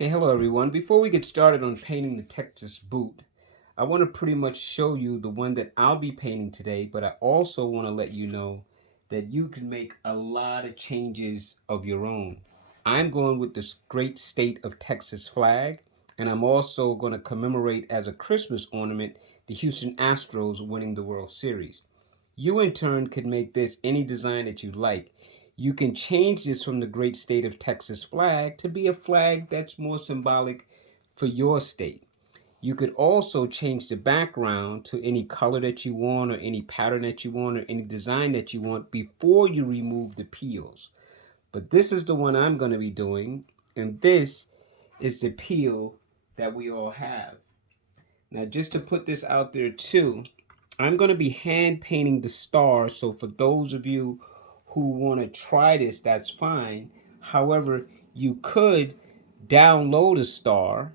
Okay, hello everyone. Before we get started on painting the Texas boot, I want to pretty much show you the one that I'll be painting today, but I also want to let you know that you can make a lot of changes of your own. I'm going with this great state of Texas flag, and I'm also going to commemorate as a Christmas ornament the Houston Astros winning the World Series. You in turn could make this any design that you like. You can change this from the great state of Texas flag to be a flag that's more symbolic for your state. You could also change the background to any color that you want or any pattern that you want or any design that you want before you remove the peels. But this is the one I'm going to be doing, and this is the peel that we all have. Now, just to put this out there too, I'm going to be hand painting the stars. So for those of you who want to try this, that's fine. However, you could download a star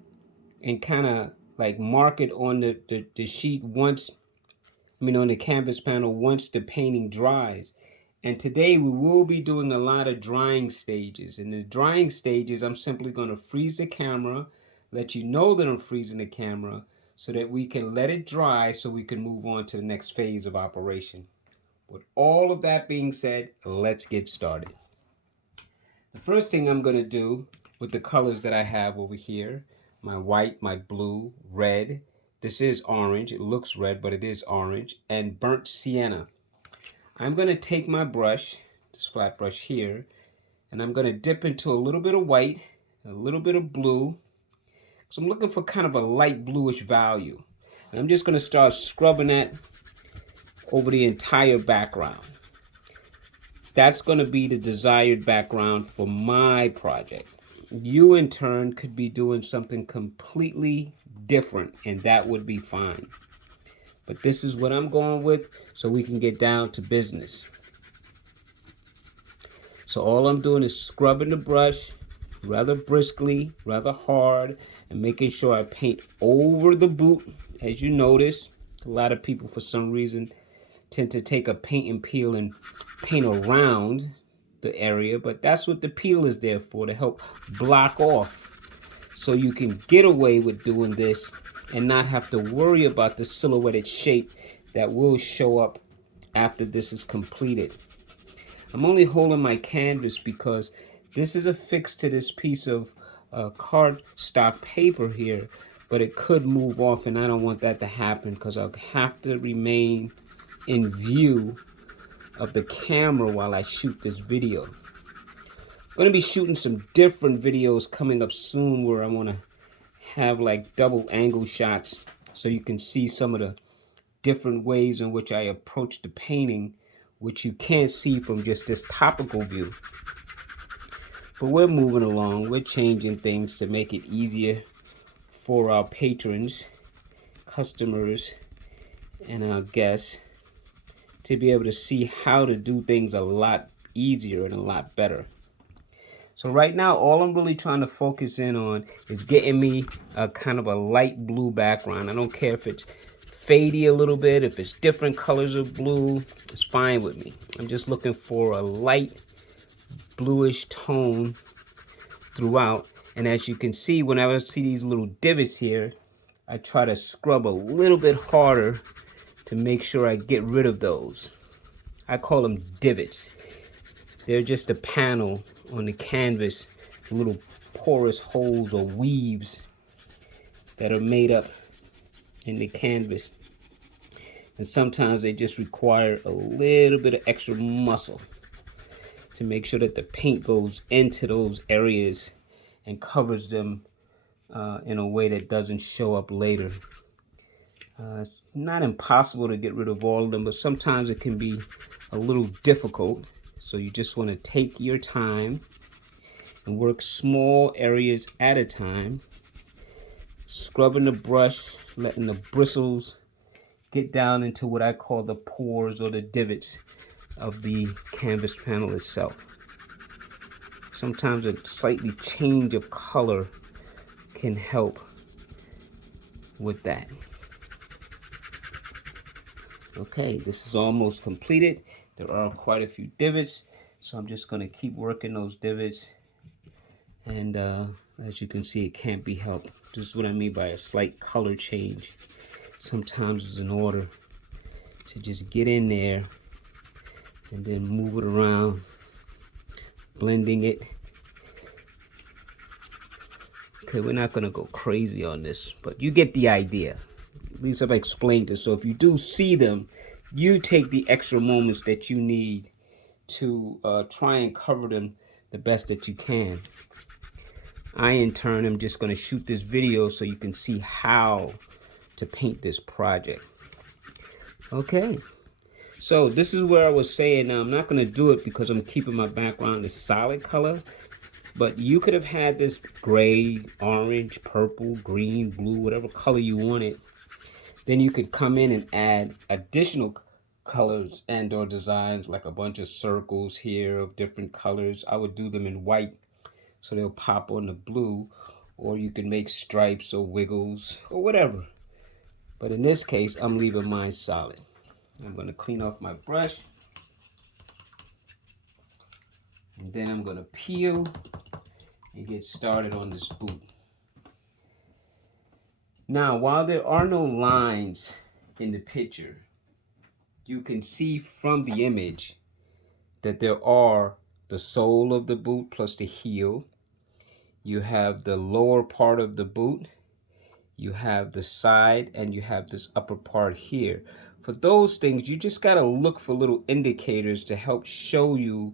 and kind of like mark it on the sheet once, on the canvas panel once the painting dries. And today we will be doing a lot of drying stages. In the drying stages, I'm simply going to freeze the camera, let you know that I'm freezing the camera so that we can let it dry so we can move on to the next phase of operation. With all of that being said, let's get started. The first thing I'm going to do with the colors that I have over here, my white, my blue, red, this is orange, it looks red but it is orange, and burnt sienna. I'm going to take my brush, this flat brush here, and I'm going to dip into a little bit of white, a little bit of blue. So I'm looking for kind of a light bluish value. And I'm just going to start scrubbing that over the entire background. That's going to be the desired background for my project. You in turn could be doing something completely different, and that would be fine. But this is what I'm going with so we can get down to business. So all I'm doing is scrubbing the brush rather briskly, rather hard, and making sure I paint over the boot. As you notice, a lot of people for some reason tend to take a paint and peel and paint around the area, but that's what the peel is there for, to help block off so you can get away with doing this and not have to worry about the silhouetted shape that will show up after this is completed. I'm only holding my canvas because this is affixed to this piece of cardstock paper here, but it could move off, and I don't want that to happen because I'll have to remain in view of the camera while I shoot this video. I'm going to be shooting some different videos coming up soon where I want to have like double angle shots so you can see some of the different ways in which I approach the painting, which you can't see from just this topical view. But we're moving along. We're changing things to make it easier for our patrons, customers, and our guests to be able to see how to do things a lot easier and a lot better. So right now, all I'm really trying to focus in on is getting me a kind of a light blue background. I don't care if it's fadey a little bit, if it's different colors of blue, it's fine with me. I'm just looking for a light bluish tone throughout. And as you can see, whenever I see these little divots here, I try to scrub a little bit harder to make sure I get rid of those. I call them divots. They're just a panel on the canvas, little porous holes or weaves that are made up in the canvas. And sometimes they just require a little bit of extra muscle to make sure that the paint goes into those areas and covers them in a way that doesn't show up later. It's not impossible to get rid of all of them, but sometimes it can be a little difficult. So you just want to take your time and work small areas at a time, scrubbing the brush, letting the bristles get down into what I call the pores or the divots of the canvas panel itself. Sometimes a slightly change of color can help with that. Okay, this is almost completed. There are quite a few divots, so I'm just going to keep working those divots And as you can see, it can't be helped. This is what I mean by a slight color change. Sometimes it's in order to just get in there and then move it around, blending it. Okay, we're not gonna go crazy on this, but you get the idea. At least I've explained it. So if you do see them, you take the extra moments that you need to try and cover them the best that you can. I, in turn, am just gonna shoot this video so you can see how to paint this project. Okay. So this is where I was saying, now I'm not going to do it because I'm keeping my background a solid color, but you could have had this gray, orange, purple, green, blue, whatever color you wanted. Then you could come in and add additional colors and or designs, like a bunch of circles here of different colors. I would do them in white so they'll pop on the blue, or you can make stripes or wiggles or whatever. But in this case, I'm leaving mine solid. I'm going to clean off my brush, and then I'm going to peel and get started on this boot. Now, while there are no lines in the picture, you can see from the image that there are the sole of the boot plus the heel. You have the lower part of the boot, you have the side, and you have this upper part here. For those things, you just got to look for little indicators to help show you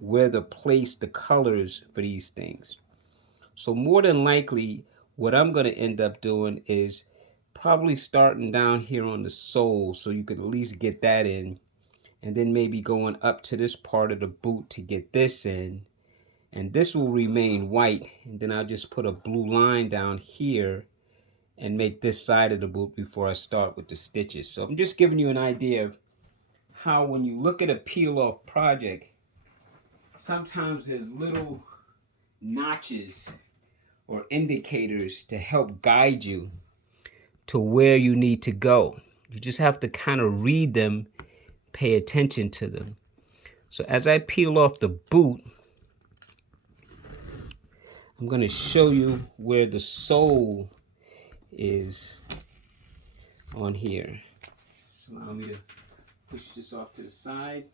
where to place the colors for these things. So more than likely, what I'm going to end up doing is probably starting down here on the sole, so you could at least get that in, and then maybe going up to this part of the boot to get this in, and this will remain white, and then I'll just put a blue line down here and make this side of the boot before I start with the stitches. So I'm just giving you an idea of how, when you look at a peel-off project, sometimes there's little notches or indicators to help guide you to where you need to go. You just have to kind of read them, pay attention to them. So as I peel off the boot, I'm going to show you where the sole is on here. So allow me to push this off to the side.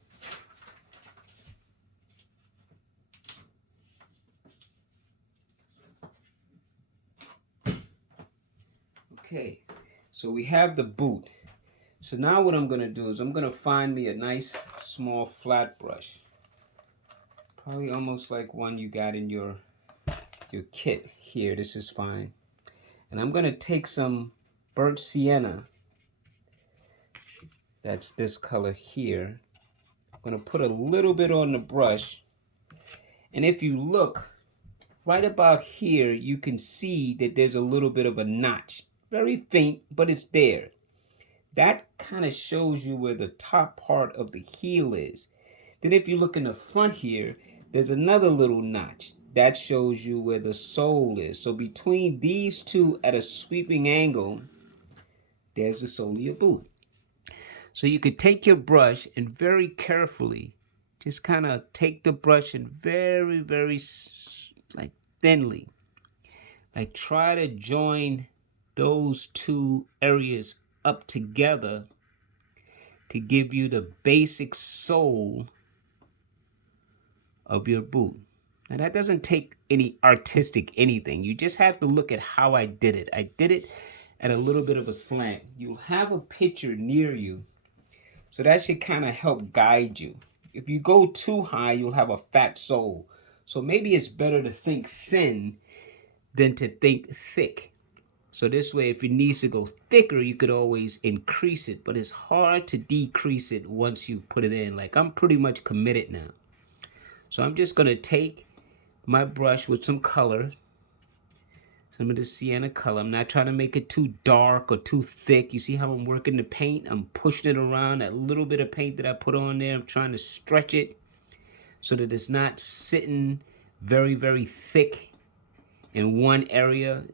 Okay, so we have the boot. So now what I'm going to do is I'm going to find me a nice small flat brush. Probably almost like one you got in your kit here. This is fine. And I'm going to take some burnt sienna. That's this color here. I'm going to put a little bit on the brush. And if you look right about here, you can see that there's a little bit of a notch. Very faint, but it's there. That kind of shows you where the top part of the heel is. Then if you look in the front here, there's another little notch. That shows you where the sole is. So between these two at a sweeping angle, there's the sole of your boot. So you could take your brush and very carefully just kind of take the brush and very, very like thinly, like try to join those two areas up together to give you the basic sole of your boot. Now that doesn't take any artistic anything. You just have to look at how I did it. I did it at a little bit of a slant. You'll have a picture near you, so that should kind of help guide you. If you go too high, you'll have a fat sole. So maybe it's better to think thin than to think thick. So this way, if it needs to go thicker, you could always increase it, but it's hard to decrease it once you put it in. Like, I'm pretty much committed now. So I'm just gonna take my brush with some color, some of the sienna color. I'm not trying to make it too dark or too thick. You see how I'm working the paint? I'm pushing it around. That little bit of paint that I put on there, I'm trying to stretch it so that it's not sitting very, very thick in one area.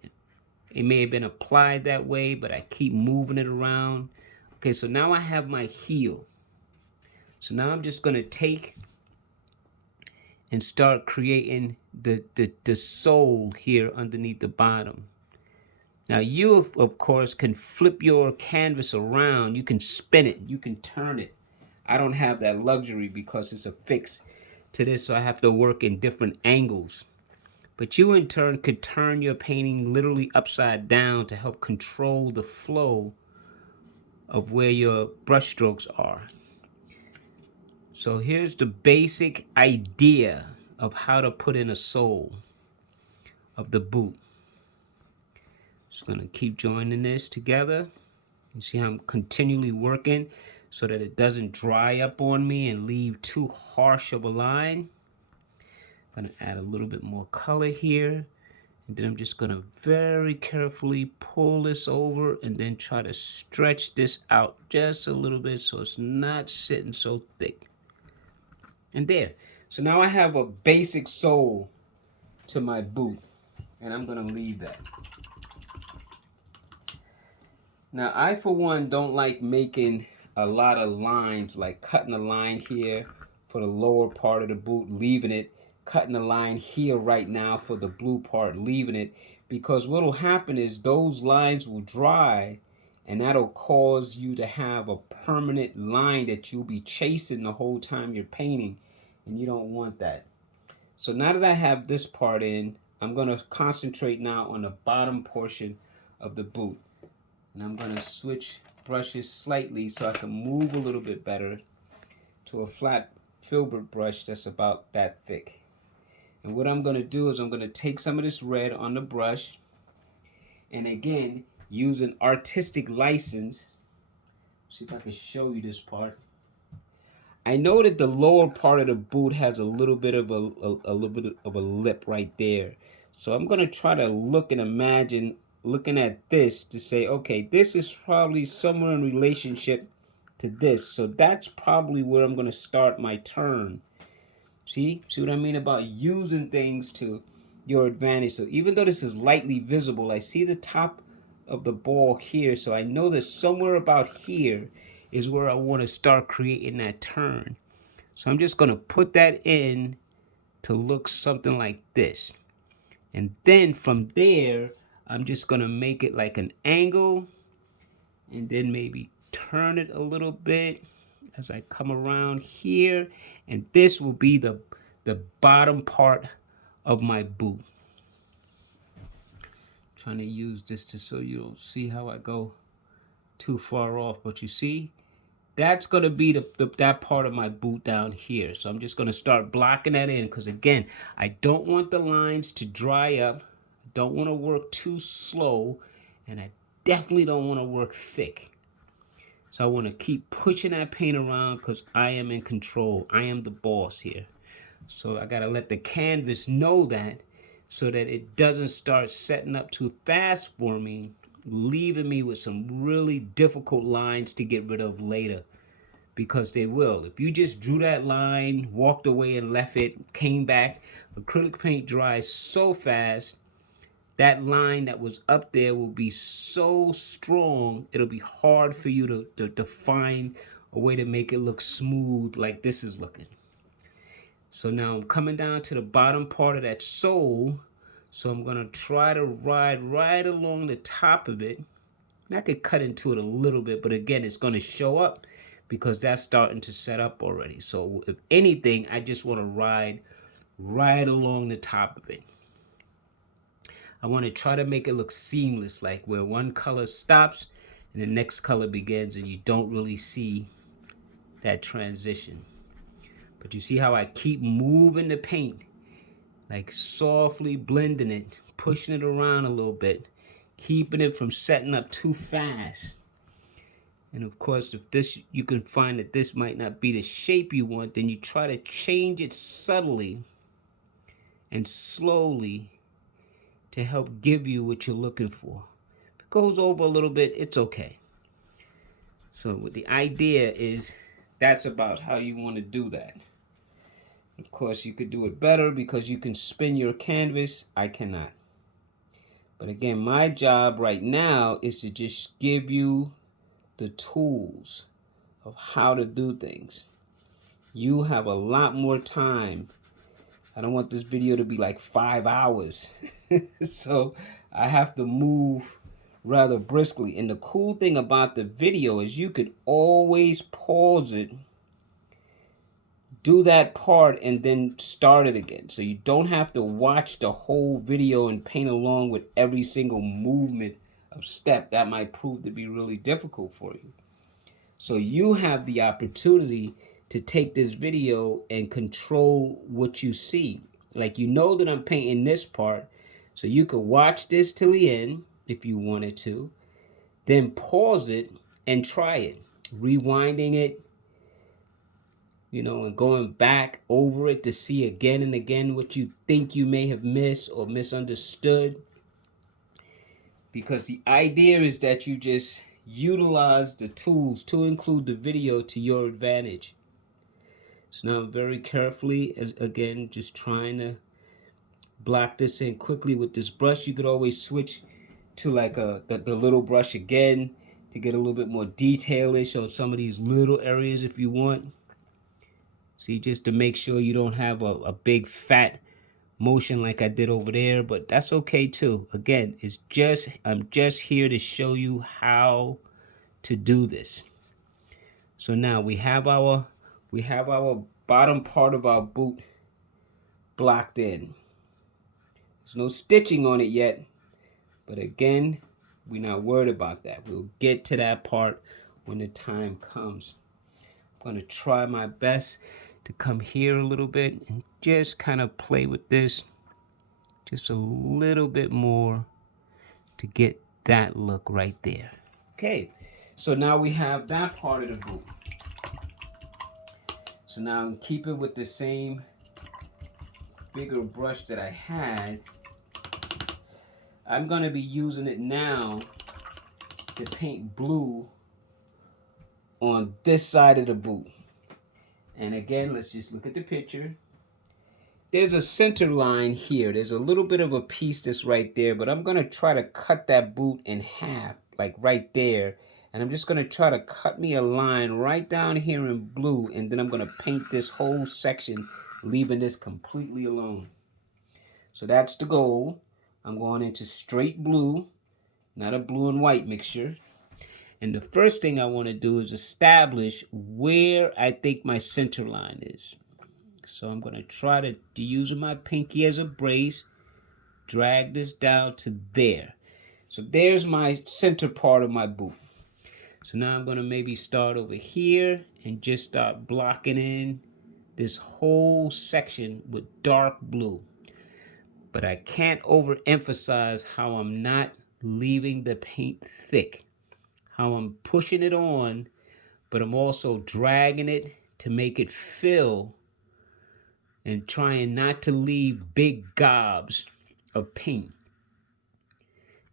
It may have been applied that way, but I keep moving it around. Okay, so now I have my heel. So now I'm just gonna take and start creating the sole here underneath the bottom. Now you of course can flip your canvas around. You can spin it. You can turn it. I don't have that luxury because it's affixed to this, so I have to work in different angles. But you in turn could turn your painting literally upside down to help control the flow of where your brush strokes are. So here's the basic idea of how to put in a sole of the boot. Just gonna keep joining this together. You see how I'm continually working so that it doesn't dry up on me and leave too harsh of a line. I'm gonna add a little bit more color here. And then I'm just gonna very carefully pull this over and then try to stretch this out just a little bit so it's not sitting so thick. And there. So now I have a basic sole to my boot. And I'm gonna leave that. Now I, for one, don't like making a lot of lines, like cutting a line here for the lower part of the boot, leaving it, cutting a line here right now for the blue part, leaving it, because what'll happen is those lines will dry and that'll cause you to have a permanent line that you'll be chasing the whole time you're painting, and you don't want that. So now that I have this part in, I'm going to concentrate now on the bottom portion of the boot. And I'm going to switch brushes slightly so I can move a little bit better to a flat filbert brush that's about that thick. And what I'm going to do is I'm going to take some of this red on the brush, and again, use an artistic license. See if I can show you this part. I know that the lower part of the boot has a little bit of a lip right there. So I'm going to try to look and imagine looking at this to say, okay, this is probably somewhere in relationship to this. So that's probably where I'm going to start my turn. See what I mean about using things to your advantage? So even though this is lightly visible, I see the top of the ball here. So I know that somewhere about here is where I want to start creating that turn. So I'm just going to put that in to look something like this. And then from there, I'm just going to make it like an angle and then maybe turn it a little bit as I come around here. And this will be the bottom part of my boot. Trying to use this so you don't see how I go too far off. But you see, that's going to be that part of my boot down here. So I'm just going to start blocking that in because, again, I don't want the lines to dry up. I don't want to work too slow, and I definitely don't want to work thick. So I want to keep pushing that paint around because I am in control. I am the boss here. So I got to let the canvas know that so that it doesn't start setting up too fast for me, leaving me with some really difficult lines to get rid of later, because they will. If you just drew that line, walked away and left it, came back, acrylic paint dries so fast, that line that was up there will be so strong, it'll be hard for you to find a way to make it look smooth like this is looking. So now I'm coming down to the bottom part of that sole. So I'm going to try to ride right along the top of it. And I could cut into it a little bit, but again, it's going to show up because that's starting to set up already. So if anything, I just want to ride right along the top of it. I want to try to make it look seamless, like where one color stops and the next color begins, and you don't really see that transition. But you see how I keep moving the paint, like softly blending it, pushing it around a little bit, keeping it from setting up too fast. And of course, if this, you can find that this might not be the shape you want, then you try to change it subtly and slowly to help give you what you're looking for. If it goes over a little bit, it's okay. So what the idea is, that's about how you want to do that. Of course, you could do it better because you can spin your canvas. I cannot. But again, my job right now is to just give you the tools of how to do things. You have a lot more time I don't want this video to be like 5 hours. So I have to move rather briskly. And the cool thing about the video is you could always pause it, do that part, and then start it again. So you don't have to watch the whole video and paint along with every single movement of step. That might prove to be really difficult for you. So you have the opportunity to take this video and control what you see. Like, you know that I'm painting this part, so you could watch this till the end if you wanted to, then pause it and try it, rewinding it, you know, and going back over it to see again and again what you think you may have missed or misunderstood. Because the idea is that you just utilize the tools to include the video to your advantage. So now I'm very carefully, as again, just trying to block this in quickly with this brush. You could always switch to like the little brush again to get a little bit more detailish on some of these little areas if you want. See, just to make sure you don't have a big fat motion like I did over there, but that's okay too. Again, I'm just here to show you how to do this. So now we have our bottom part of our boot blocked in. There's no stitching on it yet, but again, we're not worried about that. We'll get to that part when the time comes. I'm going to try my best to come here a little bit and just kind of play with this just a little bit more to get that look right there. Okay, so now we have that part of the boot. So now I'm keeping with the same bigger brush that I had. I'm going to be using it now to paint blue on this side of the boot. And again, let's just look at the picture. There's a center line here. There's a little bit of a piece that's right there, but I'm going to try to cut that boot in half, like right there. And I'm just going to try to cut me a line right down here in blue, and then I'm going to paint this whole section, leaving this completely alone. So that's the goal. I'm going into straight blue, not a blue and white mixture. And the first thing I want to do is establish where I think my center line is. So I'm going to try to use my pinky as a brace, drag this down to there. So there's my center part of my boot. So now I'm going to maybe start over here and just start blocking in this whole section with dark blue. But I can't overemphasize how I'm not leaving the paint thick, how I'm pushing it on, but I'm also dragging it to make it fill and trying not to leave big gobs of paint.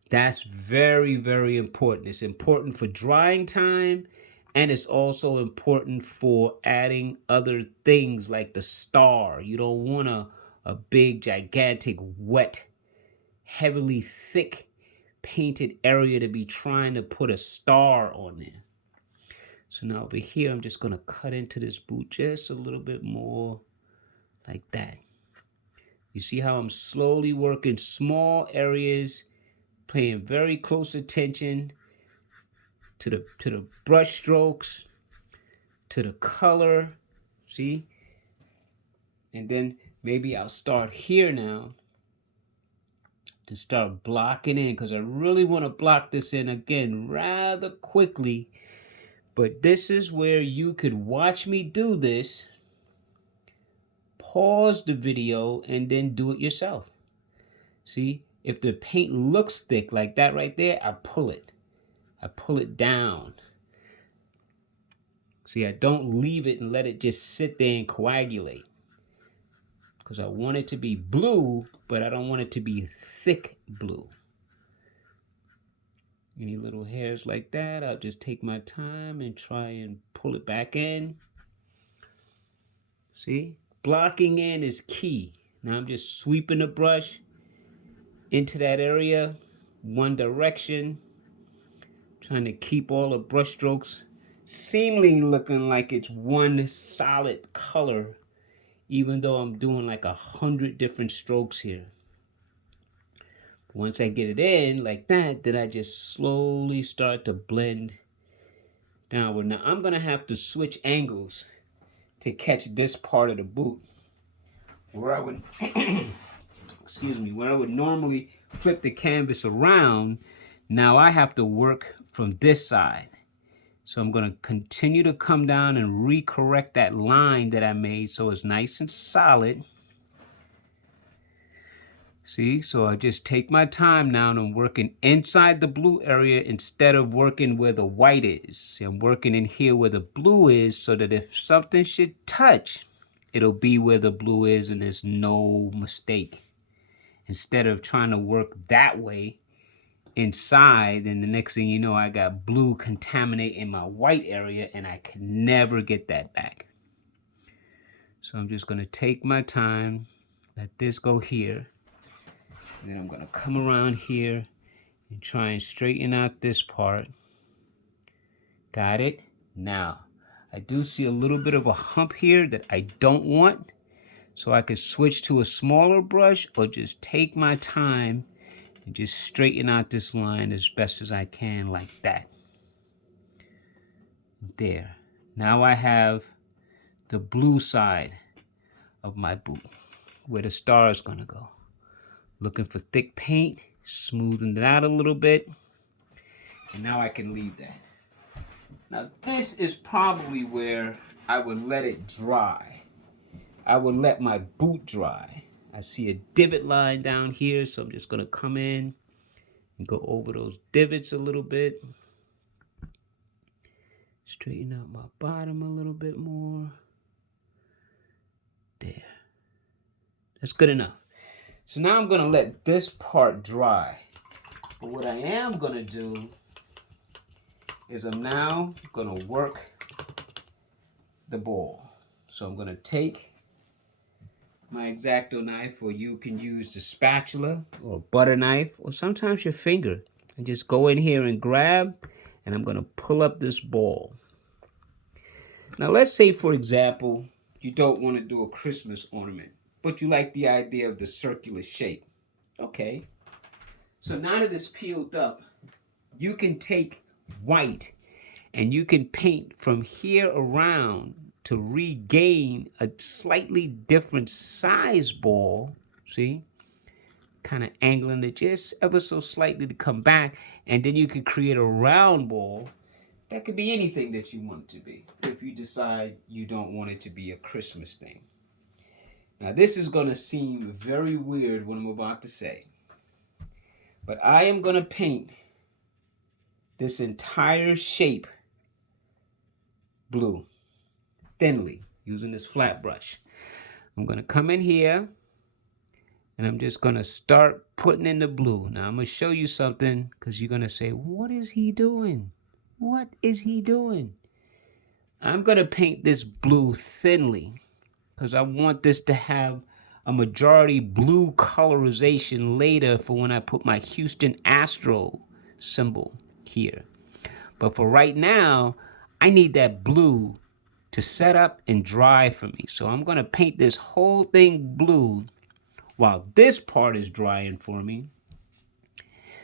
That's very, very important. It's important for drying time, and it's also important for adding other things like the star. You don't want a big, gigantic, wet, heavily thick painted area to be trying to put a star on there. So now over here, I'm just going to cut into this boot just a little bit more like that. You see how I'm slowly working small areas, paying very close attention to the brush strokes, to the color, see? And then maybe I'll start here now to start blocking in, because I really want to block this in again rather quickly. But this is where you could watch me do this, pause the video, and then do it yourself. See, if the paint looks thick like that right there, I pull it. I pull it down. See, I don't leave it and let it just sit there and coagulate, because I want it to be blue, but I don't want it to be thick blue. Any little hairs like that, I'll just take my time and try and pull it back in. See, blocking in is key. Now I'm just sweeping the brush into that area, one direction, trying to keep all the brush strokes seemingly looking like it's one solid color even though I'm doing like 100 different strokes here. Once I get it in like that, then I just slowly start to blend downward. Now I'm gonna have to switch angles to catch this part of the boot. Where I would, excuse me, where I would normally flip the canvas around, now I have to work from this side. So I'm gonna continue to come down and recorrect that line that I made so it's nice and solid. See, so I just take my time now and I'm working inside the blue area instead of working where the white is. See, I'm working in here where the blue is so that if something should touch, it'll be where the blue is and there's no mistake. Instead of trying to work that way inside, and the next thing you know, I got blue contaminating my white area and I can never get that back. So I'm just gonna take my time, let this go here. And then I'm gonna come around here and try and straighten out this part. Got it? Now, I do see a little bit of a hump here that I don't want. So I could switch to a smaller brush or just take my time and just straighten out this line as best as I can like that. There. Now I have the blue side of my boot where the star is gonna go. Looking for thick paint, smoothing it out a little bit, and now I can leave that. Now this is probably where I would let it dry. I would let my boot dry. I see a divot line down here, so I'm just gonna come in and go over those divots a little bit. Straighten out my bottom a little bit more. There. That's good enough. So now I'm gonna let this part dry. But what I am gonna do is I'm now gonna work the ball. So I'm gonna take my X-Acto knife, or you can use the spatula or butter knife or sometimes your finger, and just go in here and grab, and I'm gonna pull up this ball. Now let's say, for example, you don't want to do a Christmas ornament, but you like the idea of the circular shape. Okay, so now that it's peeled up, you can take white and you can paint from here around to regain a slightly different size ball. See, kind of angling it just ever so slightly to come back, and then you can create a round ball that could be anything that you want it to be, if you decide you don't want it to be a Christmas thing. Now this is going to seem very weird what I'm about to say, but I am going to paint this entire shape blue, thinly, using this flat brush. I'm going to come in here and I'm just going to start putting in the blue. Now I'm going to show you something, because you're going to say, what is he doing? What is he doing? I'm going to paint this blue thinly because I want this to have a majority blue colorization later for when I put my Houston Astro symbol here. But for right now, I need that blue to set up and dry for me. So I'm going to paint this whole thing blue while this part is drying for me.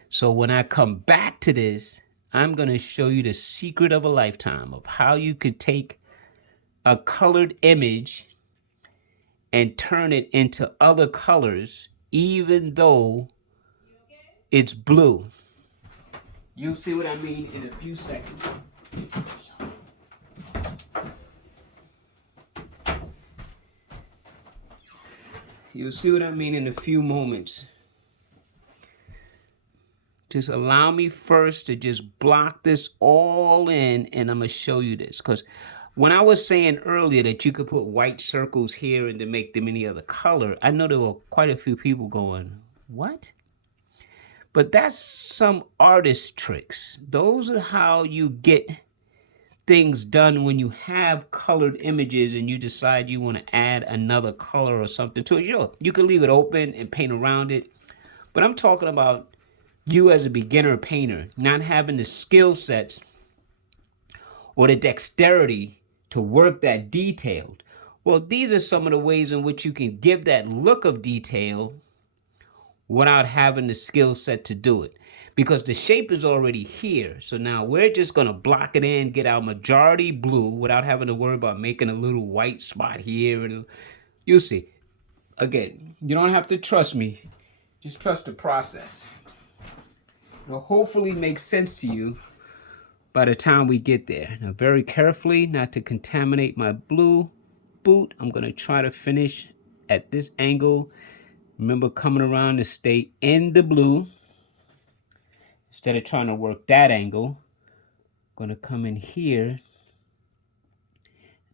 So when I come back to this, I'm going to show you the secret of a lifetime of how you could take a colored image and turn it into other colors, even though it's blue. You'll see what I mean in a few seconds. You'll see what I mean in a few moments. Just allow me first to just block this all in, and I'm going to show you this. Because when I was saying earlier that you could put white circles here and to make them any other color, I know there were quite a few people going, what? But that's some artist tricks. Those are how you get things done when you have colored images and you decide you want to add another color or something to it. Sure, you can leave it open and paint around it. But I'm talking about you as a beginner painter not having the skill sets or the dexterity to work that detailed, Well, these are some of the ways in which you can give that look of detail without having the skill set to do it. Because the shape is already here. So now we're just going to block it in, get our majority blue without having to worry about making a little white spot here. And you'll see. Again, you don't have to trust me. Just trust the process. It'll hopefully make sense to you by the time we get there. Now, very carefully, not to contaminate my blue boot, I'm going to try to finish at this angle. Remember, coming around to stay in the blue. Instead of trying to work that angle, I'm going to come in here.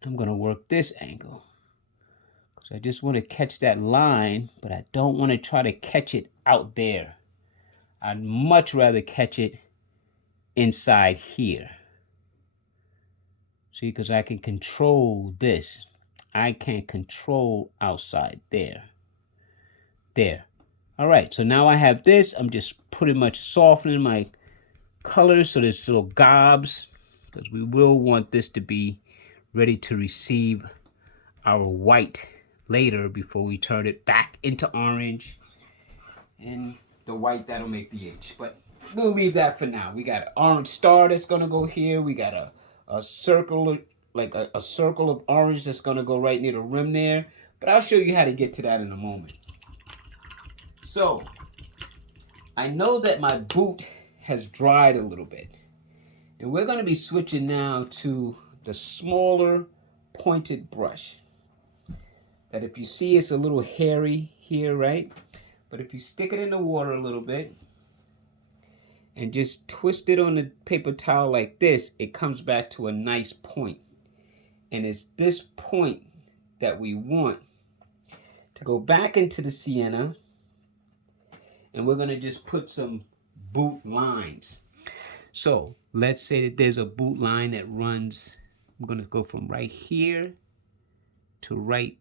I'm going to work this angle. So I just want to catch that line, but I don't want to try to catch it out there. I'd much rather catch it inside here. See, because I can control this. I can't control outside there. There. All right, so now I have this. I'm just pretty much softening my colors so there's little gobs, because we will want this to be ready to receive our white later before we turn it back into orange. And the white, that'll make the H. But we'll leave that for now. We got an orange star that's going to go here. We got a circle, like a circle of orange that's going to go right near the rim there. But I'll show you how to get to that in a moment. So, I know that my boot has dried a little bit. And we're going to be switching now to the smaller pointed brush. That if you see, it's a little hairy here, right? But if you stick it in the water a little bit and just twist it on the paper towel like this, it comes back to a nice point. And it's this point that we want to go back into the sienna. And we're going to just put some boot lines. So let's say that there's a boot line that runs, I'm going to go from right here to right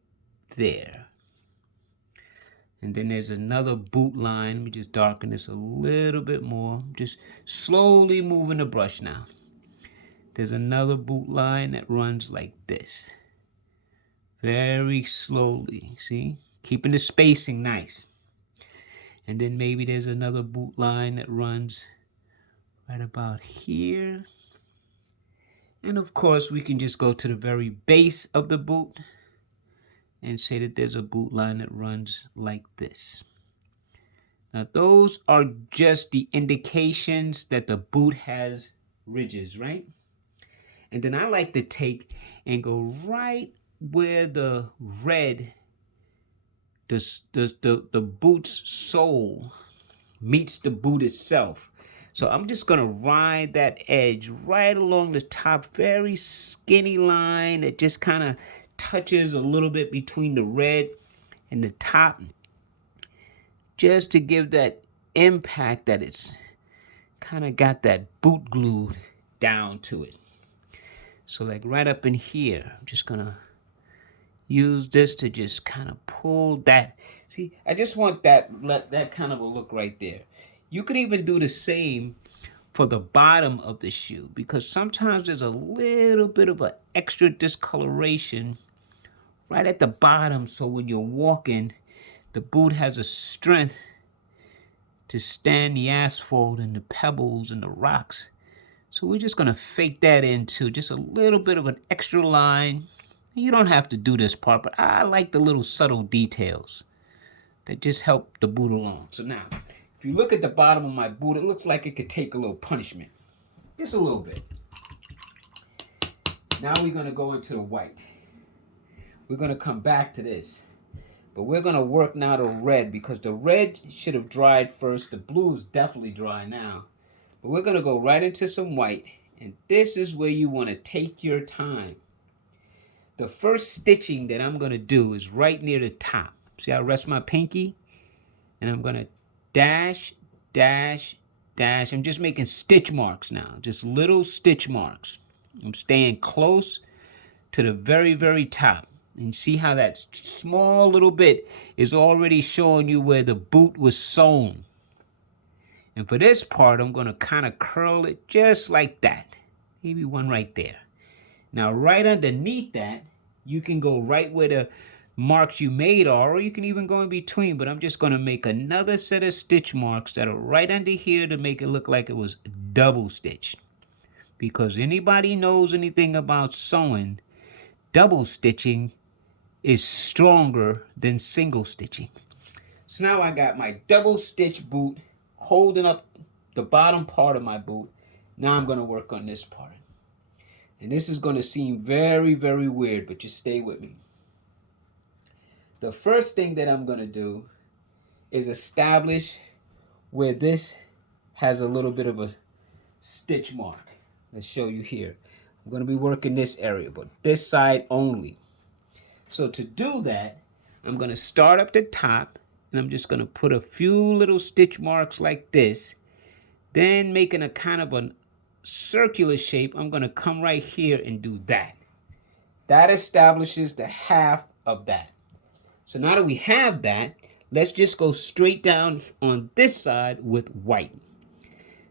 there. And then there's another boot line. Let me just darken this a little bit more. Just slowly moving the brush now. There's another boot line that runs like this. Very slowly, see? Keeping the spacing nice. And then maybe there's another boot line that runs right about here. And of course, we can just go to the very base of the boot and say that there's a boot line that runs like this. Now, those are just the indications that the boot has ridges, right? And then I like to take and go right where the red, the boot's sole meets the boot itself. So I'm just going to ride that edge right along the top, very skinny line that just kind of touches a little bit between the red and the top, just to give that impact that it's kind of got that boot glued down to it. So like right up in here, I'm just going to use this to just kind of pull that. See, I just want that kind of a look right there. You could even do the same for the bottom of the shoe, because sometimes there's a little bit of an extra discoloration right at the bottom. So when you're walking, the boot has a strength to stand the asphalt and the pebbles and the rocks. So we're just going to fake that into just a little bit of an extra line. You don't have to do this part, but I like the little subtle details that just help the boot along. So now, if you look at the bottom of my boot, it looks like it could take a little punishment. Just a little bit. Now we're going to go into the white. We're going to come back to this. But we're going to work now the red, because the red should have dried first. The blue is definitely dry now. But we're going to go right into some white. And this is where you want to take your time. The first stitching that I'm going to do is right near the top. See, I rest my pinky. And I'm going to dash, dash, dash. I'm just making stitch marks now. Just little stitch marks. I'm staying close to the very, very top. And see how that small little bit is already showing you where the boot was sewn. And for this part, I'm going to kind of curl it just like that. Maybe one right there. Now, right underneath that, You can go right where the marks you made are, or you can even go in between, but I'm just going to make another set of stitch marks that are right under here to make it look like it was double stitched. Because anybody knows anything about sewing, double stitching is stronger than single stitching. So now I got my double stitch boot holding up the bottom part of my boot. Now I'm going to work on this part. And this is going to seem very, very weird, but just stay with me. The first thing that I'm going to do is establish where this has a little bit of a stitch mark. Let's show you here. I'm going to be working this area, but this side only. So to do that, I'm going to start up the top, and I'm just going to put a few little stitch marks like this. Then making a kind of a circular shape, I'm going to come right here and do that. That establishes the half of that. So now that we have that, let's just go straight down on this side with white.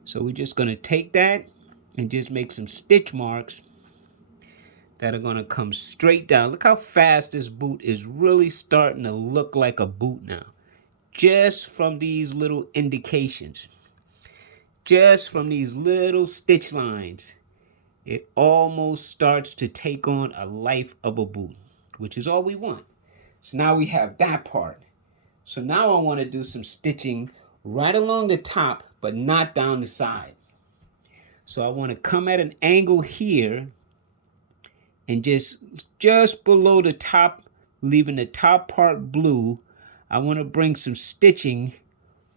So we're just going to take that and just make some stitch marks that are going to come straight down. Look how fast this boot is really starting to look like a boot now. Just from these little indications. Just from these little stitch lines. It almost starts to take on a life of a boot, which is all we want. So now we have that part. So now I want to do some stitching right along the top, but not down the side. So I want to come at an angle here and just below the top, leaving the top part blue, I want to bring some stitching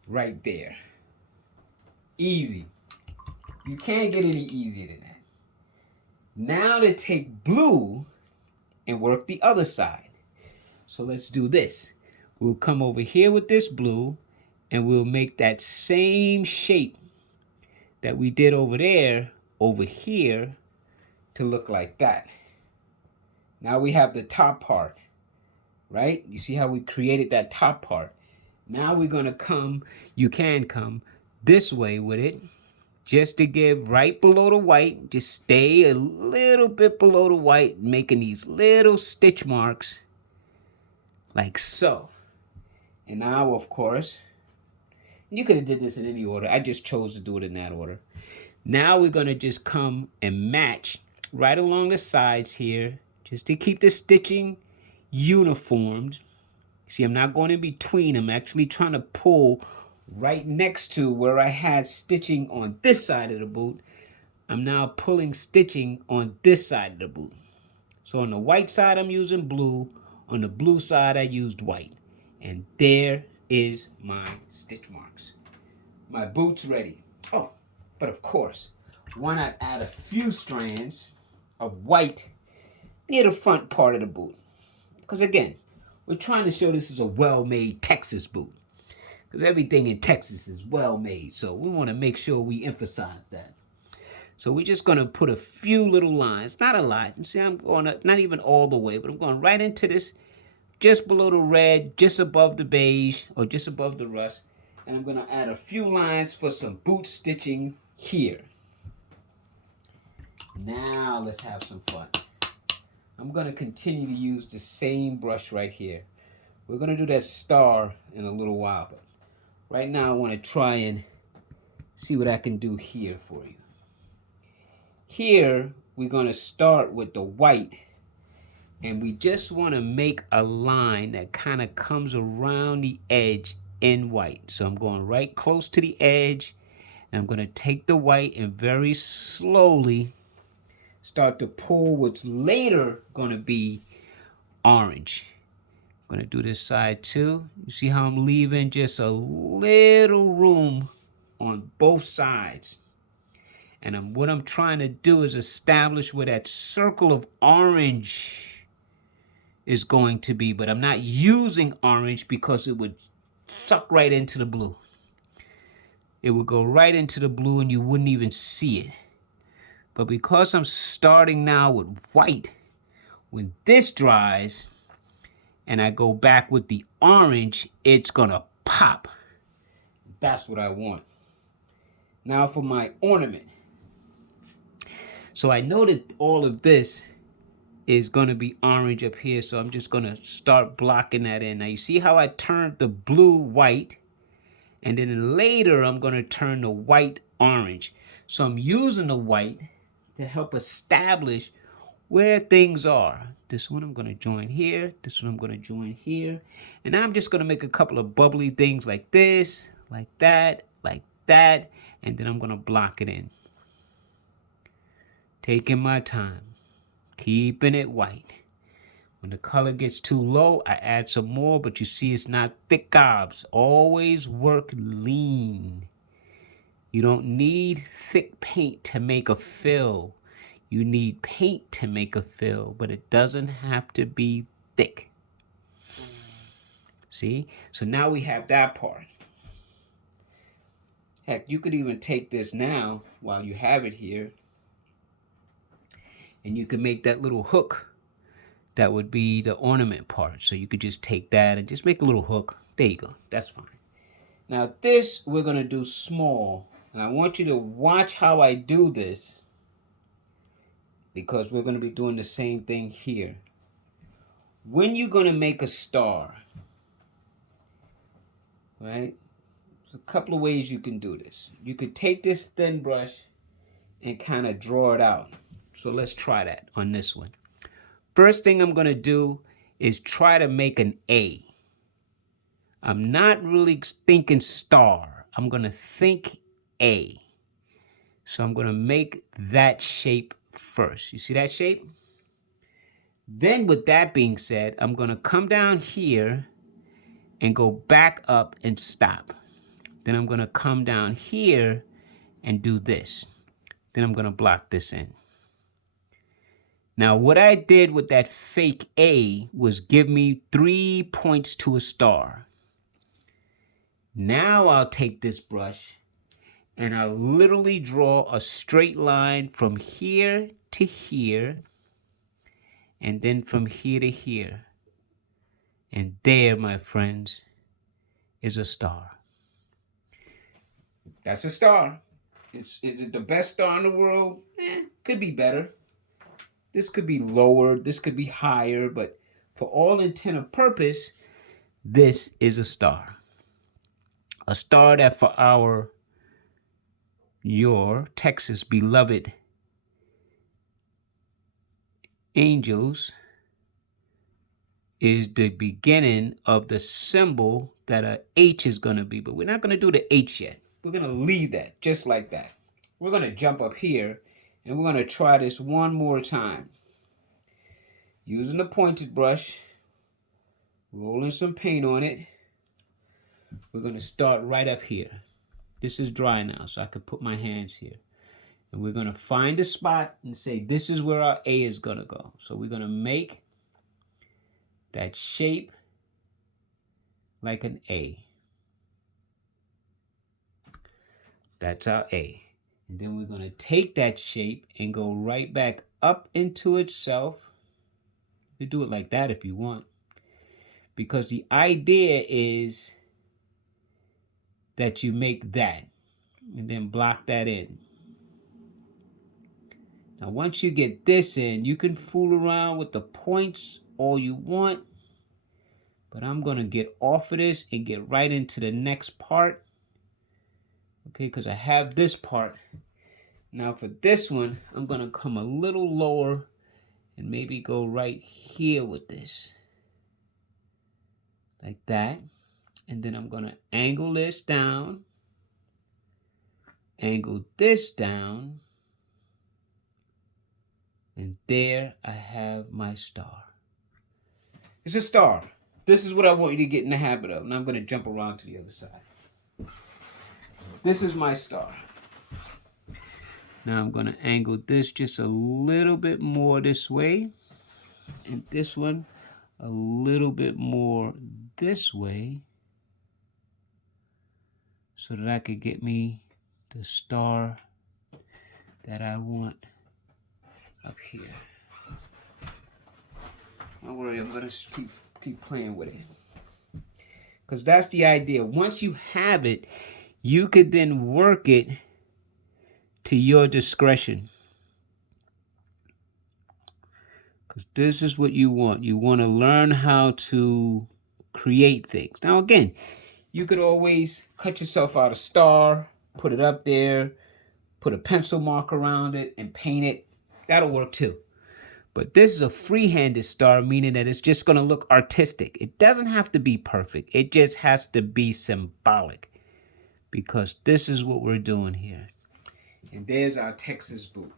right there. Easy. You can't get any easier than that. Now to take blue and work the other side. So let's do this. We'll come over here with this blue and we'll make that same shape that we did over there, over here, to look like that. Now we have the top part, right? You see how we created that top part. Now we're going to come, you can come this way with it, just to give right below the white. Just stay a little bit below the white, making these little stitch marks like so. And now, of course, you could have did this in any order. I just chose to do it in that order. Now we're going to just come and match right along the sides here, just to keep the stitching uniformed. See, I'm not going in between. I'm actually trying to pull right next to where I had stitching on this side of the boot. I'm now pulling stitching on this side of the boot. So on the white side, I'm using blue. On the blue side, I used white. And there is my stitch marks. My boot's ready. Oh, but of course, why not add a few strands of white near the front part of the boot? Because again, we're trying to show this is a well-made Texas boot. Because everything in Texas is well-made. So we want to make sure we emphasize that. So we're just going to put a few little lines. Not a lot. You see, I'm going to, not even all the way, but I'm going right into this, just below the red, just above the beige, or just above the rust. And I'm going to add a few lines for some boot stitching here. Now let's have some fun. I'm going to continue to use the same brush right here. We're going to do that star in a little while, but right now I want to try and see what I can do here for you. Here we're going to start with the white, and we just want to make a line that kind of comes around the edge in white. So I'm going right close to the edge, and I'm going to take the white and very slowly start to pull what's later going to be orange. I'm going to do this side too. You see how I'm leaving just a little room on both sides. And what I'm trying to do is establish where that circle of orange is going to be. But I'm not using orange because it would suck right into the blue. It would go right into the blue and you wouldn't even see it. But because I'm starting now with white, when this dries and I go back with the orange, it's gonna pop. That's what I want. Now for my ornament. So I know that all of this is going to be orange up here. So I'm just going to start blocking that in. Now you see how I turned the blue white, and then later I'm going to turn the white orange. So I'm using the white to help establish where things are. This one I'm going to join here. This one I'm going to join here. And now I'm just going to make a couple of bubbly things like this, like that, and then I'm going to block it in. Taking my time, keeping it white. When the color gets too low, I add some more, but you see it's not thick gobs. Always work lean. You don't need thick paint to make a fill. You need paint to make a fill, but it doesn't have to be thick. See? So now we have that part. Heck, you could even take this now while you have it here, and you can make that little hook. That would be the ornament part. So you could just take that and just make a little hook. There you go. That's fine. Now this we're going to do small. And I want you to watch how I do this, because we're going to be doing the same thing here. When you're going to make a star, right? There's a couple of ways you can do this. You could take this thin brush and kind of draw it out. So let's try that on this one. First thing I'm going to do is try to make an A. I'm not really thinking star. I'm going to think A. So I'm going to make that shape first. You see that shape? Then with that being said, I'm going to come down here and go back up and stop. Then I'm going to come down here and do this. Then I'm going to block this in. Now, what I did with that fake A was give me 3 points to a star. Now I'll take this brush and I'll literally draw a straight line from here to here, and then from here to here. And there, my friends, is a star. That's a star. Is it the best star in the world? Could be better. This could be lower, this could be higher, but for all intent and purpose, this is a star. A star that for your Texas beloved angels is the beginning of the symbol that a H is going to be. But we're not going to do the H yet. We're going to leave that just like that. We're going to jump up here and we're going to try this one more time. Using the pointed brush, rolling some paint on it. We're going to start right up here. This is dry now, so I can put my hands here. And we're going to find a spot and say, this is where our A is going to go. So we're going to make that shape like an A. That's our A. And then we're going to take that shape and go right back up into itself. You do it like that if you want. Because the idea is that you make that and then block that in. Now once you get this in, you can fool around with the points all you want. But I'm going to get off of this and get right into the next part. Okay, because I have this part. Now for this one, I'm going to come a little lower and maybe go right here with this. Like that. And then I'm going to angle this down. Angle this down. And there I have my star. It's a star. This is what I want you to get in the habit of. And I'm going to jump around to the other side. This is my star. Now I'm going to angle this just a little bit more this way. And this one a little bit more this way. So that I could get me the star that I want up here. Don't worry, I'm going to keep playing with it. Because that's the idea. Once you have it, you could then work it to your discretion. Because this is what you want. You want to learn how to create things. Now, again, you could always cut yourself out a star, put it up there, put a pencil mark around it, and paint it. That'll work too. But this is a free-handed star, meaning that it's just going to look artistic. It doesn't have to be perfect. It just has to be symbolic, because this is what we're doing here. And there's our Texas boot.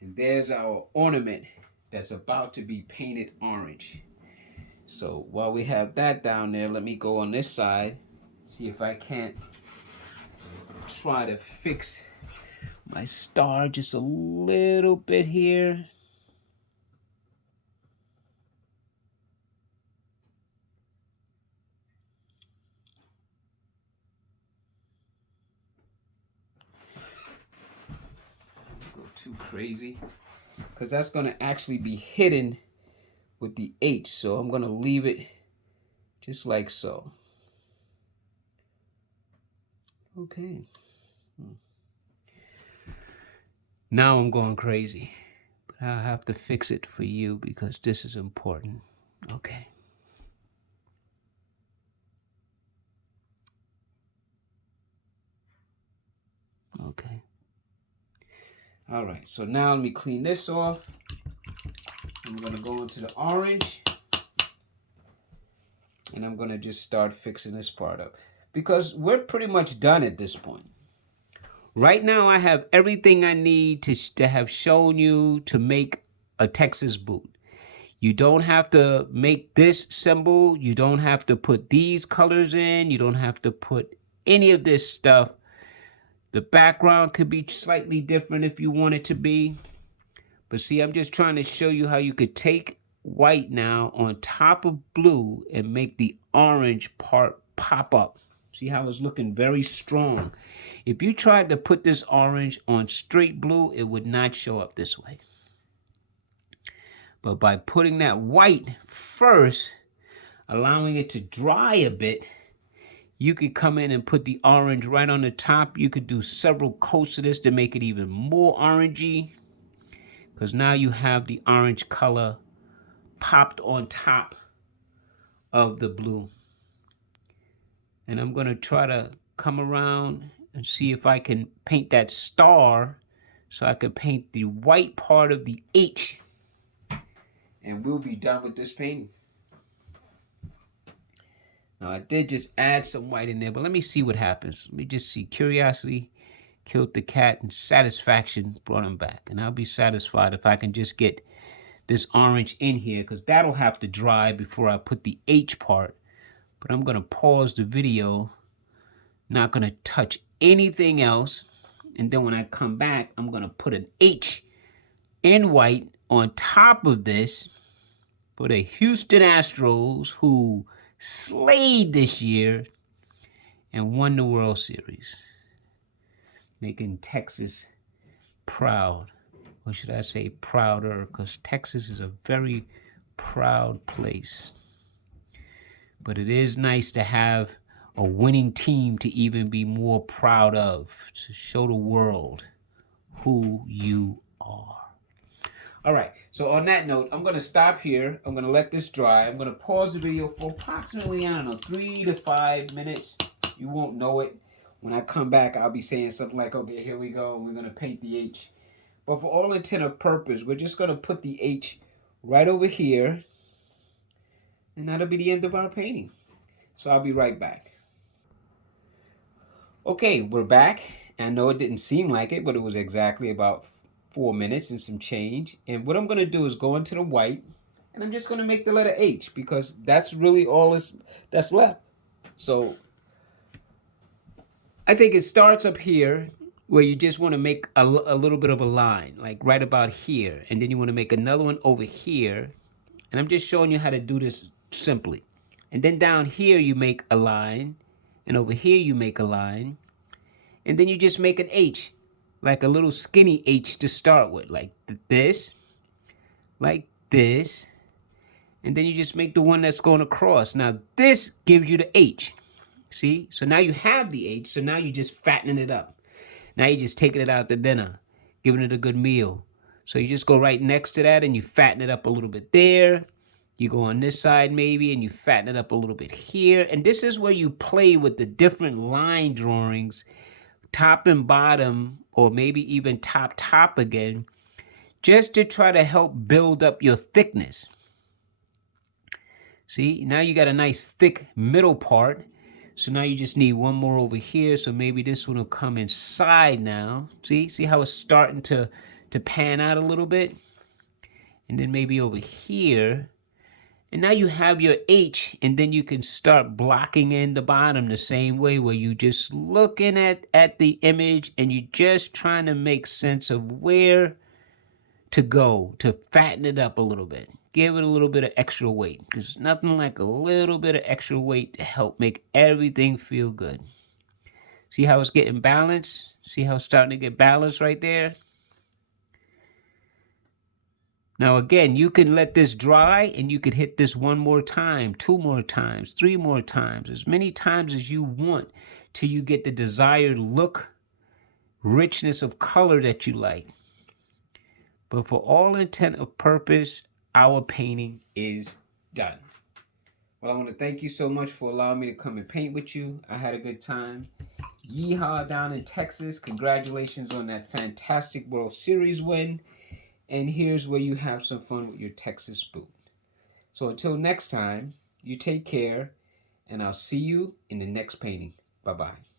And there's our ornament that's about to be painted orange. So while we have that down there, let me go on this side, see if I can't try to fix my star just a little bit here. Go too crazy, because that's going to actually be hidden with the H, so I'm going to leave it just like so. Okay. Now I'm going crazy, but I'll have to fix it for you because this is important. Okay. Okay. All right, so now let me clean this off. I'm gonna go into the orange, and I'm gonna just start fixing this part up, because we're pretty much done at this point. Right now, I have everything I need to have shown you to make a Texas boot. You don't have to make this symbol. You don't have to put these colors in. You don't have to put any of this stuff. The background could be slightly different if you want it to be. But see, I'm just trying to show you how you could take white now on top of blue and make the orange part pop up. See how it's looking very strong. If you tried to put this orange on straight blue, it would not show up this way. But by putting that white first, allowing it to dry a bit, you could come in and put the orange right on the top. You could do several coats of this to make it even more orangey, because now you have the orange color popped on top of the blue. And I'm going to try to come around and see if I can paint that star, so I can paint the white part of the H, and we'll be done with this painting. Now, I did just add some white in there, but let me see what happens. Let me just see. Curiosity killed the cat, and satisfaction brought him back. And I'll be satisfied if I can just get this orange in here, because that'll have to dry before I put the H part. But I'm going to pause the video, not going to touch anything else. And then when I come back, I'm going to put an H in white on top of this for the Houston Astros, who slayed this year and won the World Series, making Texas proud. Or should I say prouder, because Texas is a very proud place. But it is nice to have a winning team to even be more proud of, to show the world who you are. All right, so on that note, I'm going to stop here. I'm going to let this dry. I'm going to pause the video for approximately, 3 to 5 minutes. You won't know it. When I come back, I'll be saying something like, okay, here we go, and we're going to paint the H. But for all intent and purpose, we're just going to put the H right over here, and that'll be the end of our painting. So I'll be right back. Okay, we're back. I know it didn't seem like it, but it was exactly about 4 minutes and some change. And what I'm going to do is go into the white, and I'm just going to make the letter H, because that's really all that's left. So I think it starts up here, where you just want to make a little bit of a line, like right about here. And then you want to make another one over here. And I'm just showing you how to do this simply. And then down here you make a line, and over here you make a line. And then you just make an H, like a little skinny H to start with, like this, and then you just make the one that's going across. Now this gives you the H, see? So now you have the H, so now you're just fattening it up. Now you're just taking it out to dinner, giving it a good meal. So you just go right next to that and you fatten it up a little bit there. You go on this side maybe and you fatten it up a little bit here. And this is where you play with the different line drawings, top and bottom, or maybe even top again, just to try to help build up your thickness. See, now you got a nice thick middle part. So now you just need one more over here. So maybe this one will come inside now. See how it's starting to pan out a little bit? And then maybe over here. And now you have your H, and then you can start blocking in the bottom the same way, where you just looking at the image and you just trying to make sense of where to go to fatten it up a little bit. Give it a little bit of extra weight, because nothing like a little bit of extra weight to help make everything feel good. See how it's getting balanced? See how it's starting to get balanced right there? Now again, you can let this dry and you could hit this one more time, 2 more times, 3 more times, as many times as you want till you get the desired look, richness of color that you like. But for all intent of purpose, our painting is done. Well, I want to thank you so much for allowing me to come and paint with you. I had a good time. Yeehaw down in Texas. Congratulations on that fantastic World Series win. And here's where you have some fun with your Texas boot. So until next time, you take care, and I'll see you in the next painting. Bye-bye.